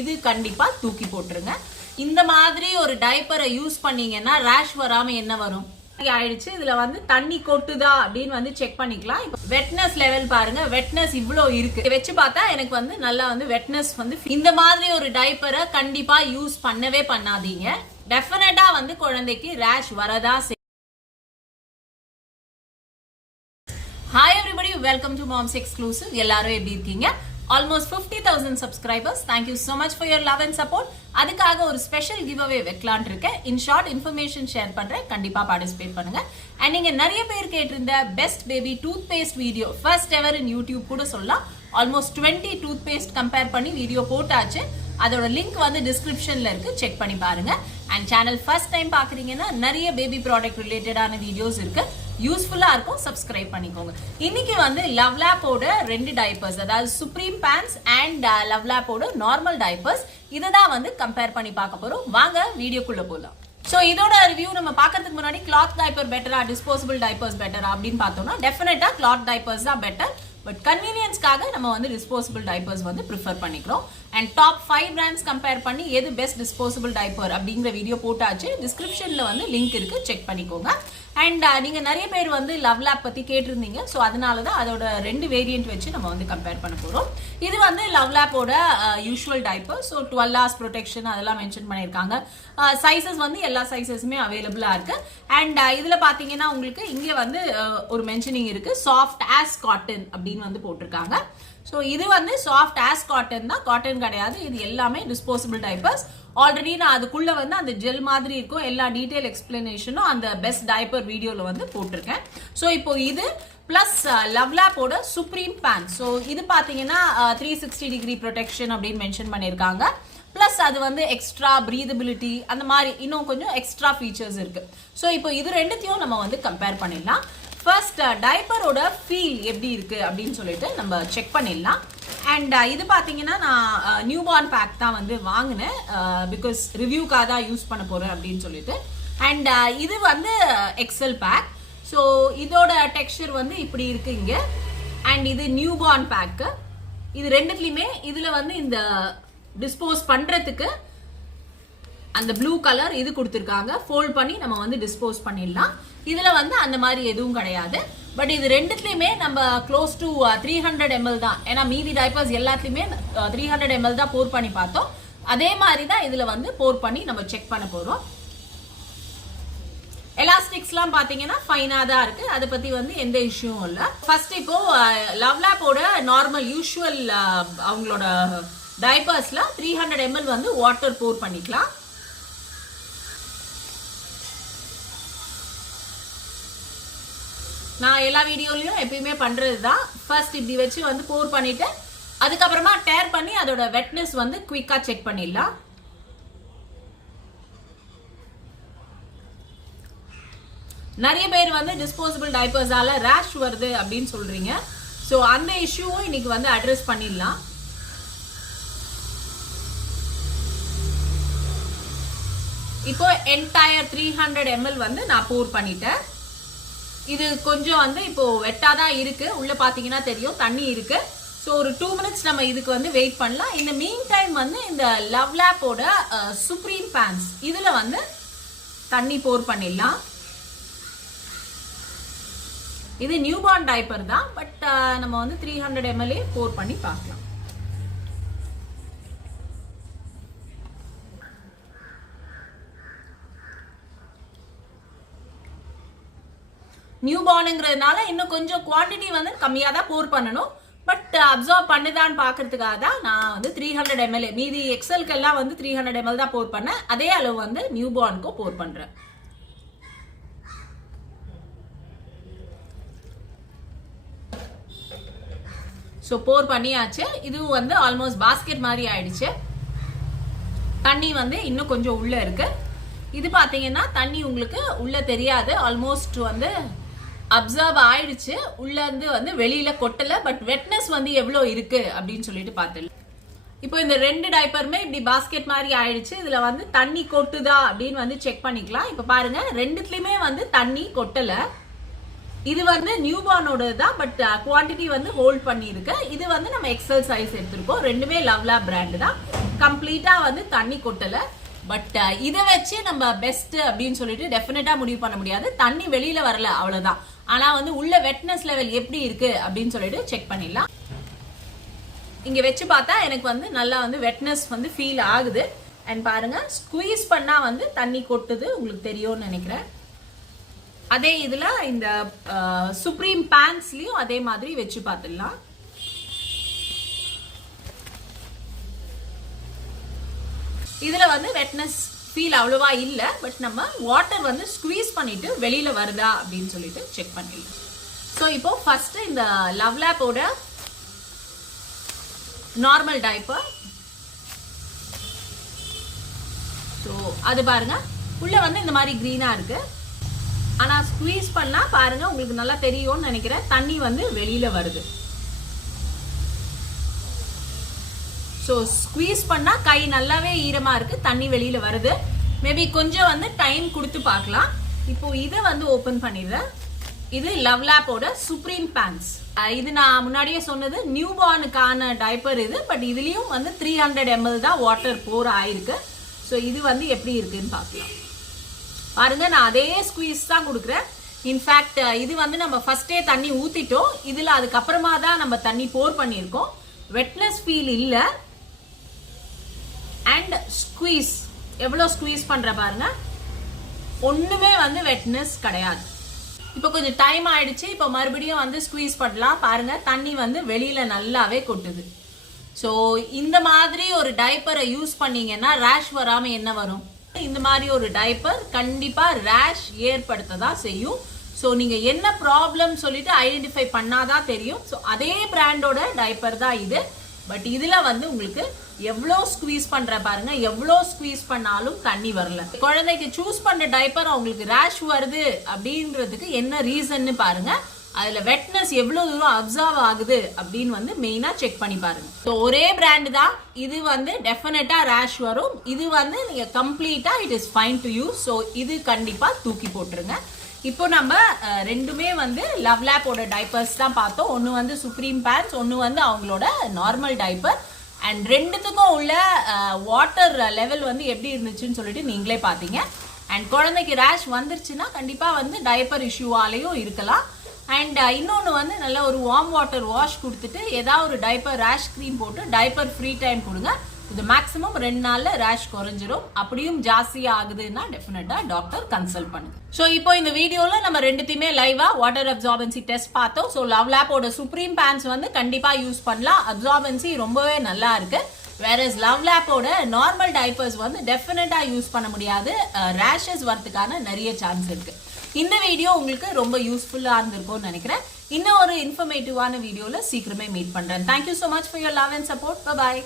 இது கண்டிப்பா தூக்கி போட்டுருங்க. இந்த மாதிரி ஒரு டைப்பரை யூஸ் பண்ணீங்கன்னா ரேஷ் வராம என்ன வரும் ஆயிடுச்சு. இதுல வந்து தண்ணி கொட்டுதா அப்படின்னு வந்து செக் பண்ணிக்கலாம். இப்போ வெட்னஸ் லெவல் பாருங்க, வெட்னஸ் இவ்வளோ இருக்கு. வச்சு பார்த்தா எனக்கு வந்து நல்லா வந்து வெட்னஸ் வந்து இந்த மாதிரி ஒரு டைப்பரை கண்டிப்பா யூஸ் பண்ணவே பண்ணாதீங்க. டெஃபினட்டா வந்து குழந்தைக்கு ரேஷ் வரதா. Hi everybody, welcome to moms exclusive. எல்லாரும் எப்படி இருக்கீங்க? Almost 50,000 subscribers. Thank you so much for your love and support. அதுக்காக ஒரு ஸ்பெஷல் கிவ் அவே வைக்கலான் இருக்கேன். இன் ஷார்ட் இன்ஃபர்மேஷன் ஷேர் பண்றேன், கண்டிப்பா பார்ட்டிசிபேட் பண்ணுங்க. அண்ட் நீங்க நிறைய பேர் கேட்டிருந்த best baby tooth paste video first ever in YouTube கூட சொல்லலாம். ஆல்மோஸ்ட் 20 டூத் பேஸ்ட் கம்பேர் பண்ணி வீடியோ போட்டாச்சு. அதோட லிங்க் வந்து டிஸ்கிரிப்ஷன்ல இருக்கு, செக் பண்ணி பாருங்க. அண்ட் சேனல் ஃபர்ஸ்ட் டைம் பாக்குறீங்கன்னா நிறைய பேபி ப்ராடக்ட் ரிலேட்டடான வீடியோஸ் இருக்கு, யூஸ்ஃபுல்லா இருக்கும், சப்ஸ்கிரைப் பண்ணிக்கோங்க. இன்னைக்கு வந்து லவ்லாப்போட 2 டைப்பர்ஸ், அதாவது சுப்ரீம் பேண்ட்ஸ் அண்ட் லவ்லாப்போட நார்மல் டைப்பர்ஸ், இதை தான் வந்து கம்பேர் பண்ணி பார்க்க போறோம். வாங்க வீடியோக்குள்ள போலாம். ஸோ இதோட ரிவ்யூ நம்ம பார்க்கறதுக்கு முன்னாடி கிளாத் டைப்பர் பெட்டரா டிஸ்போசபிள் டைப்பர்ஸ் பெட்டரா அப்படின்னு பார்த்தோம்னா டெஃபினட்டா கிளாத் டைப்பர்ஸ் தான் பெட்டர். பட் கன்வீனியன்ஸ்க்காக நம்ம வந்து டிஸ்போசபிள் டைப்பர்ஸ் வந்து ப்ரிஃபர் பண்ணிக்கிறோம். அண்ட் டாப் 5 பிராண்ட்ஸ் கம்பேர் பண்ணி எது பெஸ்ட் டிஸ்போசபிள் டைப்பர் அப்படிங்கிற வீடியோ போட்டாச்சு, டிஸ்கிரிப்ஷன்ல வந்து லிங்க் இருக்கு, செக் பண்ணிக்கோங்க. அண்ட் நீங்க நிறைய பேர் வந்து லவ்லாப் பத்தி கேட்டிருந்தீங்க. ஸோ அதனால தான் அதோட 2 வேரியன்ட் வச்சு நம்ம வந்து கம்பேர் பண்ண போறோம். இது வந்து லவ்லாப்போட usual diaper. So 12 hours protection அதெல்லாம் மென்ஷன் பண்ணியிருக்காங்க. சைசஸ் வந்து எல்லா சைசஸுமே அவைலபிளா இருக்கு. அண்ட் இதுல பாத்தீங்கன்னா உங்களுக்கு இங்க வந்து ஒரு மென்ஷனிங் இருக்கு, சாஃப்ட் ஆஸ் காட்டன் அப்படின்னு வந்து போட்டிருக்காங்க. ஸோ இது வந்து சாஃப்ட் ஆஸ் காட்டன் தான், காட்டன் கிடையாது. இது எல்லாமே டிஸ்போசபிள் டைப்பர்ஸ். ஆல்ரெடி நான் அதுக்குள்ள வந்து அந்த ஜெல் மாதிரி இருக்கும், எல்லா டீடைல் எக்ஸ்பிளனேஷனும் அந்த பெஸ்ட் டைப்பர் வீடியோல வந்து போட்டிருக்கேன். ஸோ இப்போ இது பிளஸ் லவ்லாப்போட சுப்ரீம் பேண்ட். ஸோ இது பாத்தீங்கன்னா 360 டிகிரி ப்ரொடெக்ஷன் அப்படின்னு மென்ஷன் பண்ணியிருக்காங்க. பிளஸ் அது வந்து எக்ஸ்ட்ரா பிரீதபிலிட்டி அந்த மாதிரி இன்னும் கொஞ்சம் எக்ஸ்ட்ரா ஃபீச்சர்ஸ் இருக்கு. ஸோ இப்போ இது ரெண்டுத்தையும் நம்ம வந்து கம்பேர் பண்ணிடலாம். ஃபர்ஸ்ட் டைப்பரோட ஃபீல் எப்படி இருக்கு அப்படின்னு சொல்லிட்டு நம்ம செக் பண்ணிடலாம். அண்ட் இது பார்த்தீங்கன்னா நான் நியூ பார்ன் பேக் தான் வந்து வாங்கினேன், பிகாஸ் ரிவ்யூக்காக தான் யூஸ் பண்ண போறேன் அப்படின்னு சொல்லிட்டு. அண்ட் இது வந்து எக்ஸல் பேக். ஸோ இதோட டெக்ஸ்சர் வந்து இப்படி இருக்கு இங்க. அண்ட் இது நியூ பார்ன் பேக்கு. இது ரெண்டுத்துலயுமே இதுல வந்து இந்த டிஸ்போஸ் பண்றதுக்கு அந்த ப்ளூ கலர் இது கொடுத்துருக்காங்க, ஃபோல்ட் பண்ணி நம்ம வந்து டிஸ்போஸ் பண்ணிடலாம். இதுல வந்து அந்த மாதிரி எதுவும் கிடையாது. பட் இது ரெண்டுத்துலயுமே நம்ம க்ளோஸ் டு 300 ml தான். ஏன்னா மீதி டைப்பர்ஸ் எல்லாத்துலயுமே 300 ml தான் போர் பண்ணி பார்த்தோம். அதே மாதிரி தான் இதுல வந்து போர் பண்ணி நம்ம செக் பண்ண போறோம். எலாஸ்டிக்ஸ்லாம் பாத்தீங்கன்னா ஃபைனா தான் இருக்கு, அதை பத்தி வந்து எந்த இஷ்யூவும் இல்லை. ஃபர்ஸ்ட் இப்போ லவ்லாப்போட நார்மல் யூஷுவல் அவங்களோட டைப்பர்ஸ்ல 300 ml வந்து வாட்டர் போர் பண்ணிக்கலாம். நான் எல்லா வீடியோலயும் எப்பயுமே பண்றது தான். ஃபர்ஸ்ட் இப்படி வச்சு வந்து போர் பண்ணிட்டு அதுக்கப்புறமா டேர் பண்ணி அதோட வெட்னஸ் வந்து குயிக்கா செக் பண்ணிடலாம். நிறைய பேர் வந்து டிஸ்போசபிள் டைப்பர்ஸால ரேஷ் வருது அப்படின்னு சொல்றீங்க. ஸோ அந்த இஷ்யூவும் இன்னைக்கு வந்து அட்ரஸ் பண்ணிடலாம். இப்போ என்டையர் 300 ml வந்து நான் போர் பண்ணிட்டேன். இது கொஞ்சம் வந்து இப்போ வெட்டாதான் இருக்கு, உள்ள பாத்தீங்கன்னா தெரியும் தண்ணி இருக்கு. ஸோ ஒரு 2 minutes நம்ம இதுக்கு வந்து வெயிட் பண்ணலாம். இந்த மீன் டைம் வந்து இந்த லவ்லாப்போட சுப்ரீம் பேண்ட்ஸ் இதுல வந்து தண்ணி போர் பண்ணிடலாம். இது நியூ பார்ன் டைப்பர் தான், பட் நம்ம வந்து 300 ml போர் பண்ணி பார்க்கலாம். நியூ பார்னுங்கிறதுனால இன்னும் கொஞ்சம் குவான்டிட்டி வந்து கம்மியாக தான் போர் பண்ணணும். பட் அப்சர்வ் பண்ணுதான்னு பார்க்கறதுக்காக தான் நான் வந்து 300 ml, மீதி எக்ஸலுக்கெல்லாம் வந்து 300 ml தான் போர் பண்ணேன். அதே அளவு வந்து நியூ பார்னுக்கும் போர் பண்றேன். ஸோ போர் பண்ணியாச்சு. இது வந்து ஆல்மோஸ்ட் பாஸ்கெட் மாதிரி ஆயிடுச்சு. தண்ணி வந்து இன்னும் கொஞ்சம் உள்ள இருக்கு. இது பாத்தீங்கன்னா தண்ணி உங்களுக்கு உள்ள தெரியாது, ஆல்மோஸ்ட் வந்து அப்சர்வ் ஆயிடுச்சு. உள்ள இருந்து வந்து வெளியில கொட்டல, பட் வெட்னஸ் வந்து எவ்வளவு இருக்கு அப்படின்னு சொல்லிட்டு பார்த்தல. இப்போ இந்த 2 டைப்பருமே இப்படி பாஸ்கெட் மாதிரி ஆயிடுச்சு. இதுல வந்து தண்ணி கொட்டுதா அப்படின்னு வந்து செக் பண்ணிக்கலாம். இப்ப பாருங்க, ரெண்டுத்துலயுமே வந்து தண்ணி கொட்டல. இது வந்து நியூ பார்னோட தான், பட் குவாண்டிட்டி வந்து ஹோல்ட் பண்ணியிருக்கு. இது வந்து நம்ம எக்ஸல் சைஸ் எடுத்திருக்கோம். ரெண்டுமே லவ்லாப் பிராண்ட் தான். கம்ப்ளீட்டா வந்து தண்ணி கொட்டல. பட் இதை வச்சு நம்ம பெஸ்ட் அப்படின்னு சொல்லிட்டு டெஃபினட்டா முடிவு பண்ண முடியாது. தண்ணி வெளியில வரல அவ்வளவுதான். ஆனா வந்து உள்ள வெட்னஸ் லெவல் எப்படி இருக்கு அப்படின்னு சொல்லிட்டு செக் பண்ணிடலாம். இங்க வச்சு பார்த்தா எனக்கு வந்து நல்லா வந்து வெட்னஸ் வந்து ஃபீல் ஆகுது. அண்ட் பாருங்க, ஸ்குவீஸ் பண்ணா வந்து தண்ணி கொட்டுது, உங்களுக்கு தெரியும்னு நினைக்கிறேன். அதே இதுல இந்த சுப்ரீம் பேண்ட்ஸ்லயும் அதே மாதிரி வச்சு பார்த்துடலாம். இதுல வந்து வெட்னஸ் ஃபீல் அவ்வளவா இல்ல. பட் நம்ம வாட்டர் வந்து ஸ்குவீஸ் பண்ணிட்டு வெளியில வருதா அப்படின்னு சொல்லிட்டு செக் பண்ணிடலாம். ஸோ இப்போ ஃபர்ஸ்ட் இந்த லவ்லாப்போட நார்மல் டைப்பர். ஸோ அது பாருங்க, உள்ள வந்து இந்த மாதிரி கிரீனா இருக்கு. ஆனா ஸ்குவீஸ் பண்ணா பாருங்க, உங்களுக்கு நல்லா தெரியும்னு நினைக்கிறேன், தண்ணி வந்து வெளியில வருது. ஸோ ஸ்குவீஸ் பண்ணா கை நல்லாவே ஈரமா இருக்கு, தண்ணி வெளியில வருது. மேபி கொஞ்சம் வந்து டைம் கொடுத்து பார்க்கலாம். இப்போ இதை வந்து ஓபன் பண்ணிடுறேன். இது லவ்லாப்போட சுப்ரீம் பேண்ட்ஸ். இது நான் முன்னாடியே சொன்னது நியூ பார்னுக்கான டைப்பர் இது. பட் இதுலயும் வந்து 300 ml தான் வாட்டர் போர் ஆயிருக்கு. ஸோ இது வந்து எப்படி இருக்குன்னு பார்க்கலாம். பாருங்க, நான் அதே ஸ்குவீஸ் தான் கொடுக்குறேன். இன்ஃபேக்ட் இது வந்து நம்ம ஃபர்ஸ்டே தண்ணி ஊத்திட்டோம். இதுல அதுக்கப்புறமா தான் நம்ம தண்ணி போர் பண்ணியிருக்கோம். வெட்னஸ் ஃபீல் இல்ல. அண்ட் ஸ்குவீஸ் எவ்வளவு ஸ்குவீஸ் பண்ற பாருங்க, ஒண்ணுமே வந்து வெட்னஸ் கிடையாது. இப்போ கொஞ்சம் டைம் ஆயிடுச்சு. இப்போ மறுபடியும் வந்து ஸ்குவீஸ் பண்ணலாம். பாருங்க, தண்ணி வந்து வெளியில நல்லாவே கொட்டுது. ஸோ இந்த மாதிரி ஒரு டைப்பரை யூஸ் பண்ணீங்கன்னா ரேஷ் வராம என்ன வரும்? இந்த மாதிரி ஒரு டைப்பர் கண்டிப்பா ரேஷ் ஏற்படுத்த தான் செய்யும். ஸோ நீங்க என்ன ப்ராப்ளம் சொல்லிட்டு ஐடென்டிஃபை பண்ணாதான் தெரியும். ஸோ அதே பிராண்டோட டைப்பர் தான் இது. பட் இதுல வந்து உங்களுக்கு எவ்வளோ ஸ்குவீஸ் பண்ற பாருங்க, எவ்வளோ ஸ்குவீஸ் பண்ணாலும் தண்ணி வரல. குழந்தைக்கு சூஸ் பண்ற டைப்பர் அவங்களுக்கு ரேஷ் வருது அப்படின்றதுக்கு என்ன ரீசன்னு பாருங்க. அதுல வெட்னஸ் எவ்வளவு தூரம் அப்சர்வ் ஆகுது அப்படின்னு வந்து மெயினா செக் பண்ணி பாருங்க. ஸோ ஒரே பிராண்ட் தான். இது வந்து டெஃபினட்டா ரேஷ் வரும். இது வந்து நீங்க கம்ப்ளீட்டா it is fine to use. So இது கண்டிப்பா தூக்கி போட்டுருங்க. இப்போ நம்ம ரெண்டுமே வந்து லவ்லாப்போட டைப்பர்ஸ் தான் பார்த்தோம். ஒன்று வந்து சுப்ரீம் பேண்ட்ஸ், ஒன்று வந்து அவங்களோட நார்மல் டைப்பர். அண்ட் ரெண்டுத்துக்கும் உள்ள வாட்டர் லெவல் வந்து எப்படி இருந்துச்சுன்னு சொல்லிட்டு நீங்களே பார்த்தீங்க. அண்ட் குழந்தைக்கு ரேஷ் வந்துருச்சுன்னா கண்டிப்பா வந்து டைப்பர் இஷ்யூவாலையும் இருக்கலாம். அண்ட் இன்னொன்று வந்து நல்ல ஒரு வார்ம் வாட்டர் வாஷ் கொடுத்துட்டு ஏதாவது ஒரு டைப்பர் ரேஷ் க்ரீம் போட்டு டைப்பர் ஃப்ரீ டைம் கொடுங்க. இது மேக்ஸிமம் 2 நாள்ல ரேஷ் குறைஞ்சிரும். அப்படியும் ஜாஸ்தியா ஆகுதுன்னா டெஃபினட்டா டாக்டர் கன்சல்ட் பண்ணுங்க. ஸோ இப்போ இந்த வீடியோல நம்ம ரெண்டுத்தையுமே லைவா வாட்டர் அப்சார்பன்சி டெஸ்ட் பார்த்தோம். ஸோ லவ்லாப்போட சுப்ரீம் பேண்ட்ஸ் வந்து கண்டிப்பா யூஸ் பண்ணலாம். அப்சார்பன்சி ரொம்பவே நல்லா இருக்கு. வேறஸ் லவ்லாப்போட நார்மல் டைப்பர்ஸ் வந்து டெஃபினட்டா யூஸ் பண்ண முடியாது. ரேஷஸ் வரதுக்கான நிறைய சான்ஸ் இருக்கு. இந்த வீடியோ உங்களுக்கு ரொம்ப யூஸ்ஃபுல்லா இருந்திருக்கும்னு நினைக்கிறேன். இன்னும் ஒரு இன்ஃபர்மேட்டிவான வீடியோல சீக்கிரமே மீட் பண்றேன். Thank you so much for your love and support. Bye bye.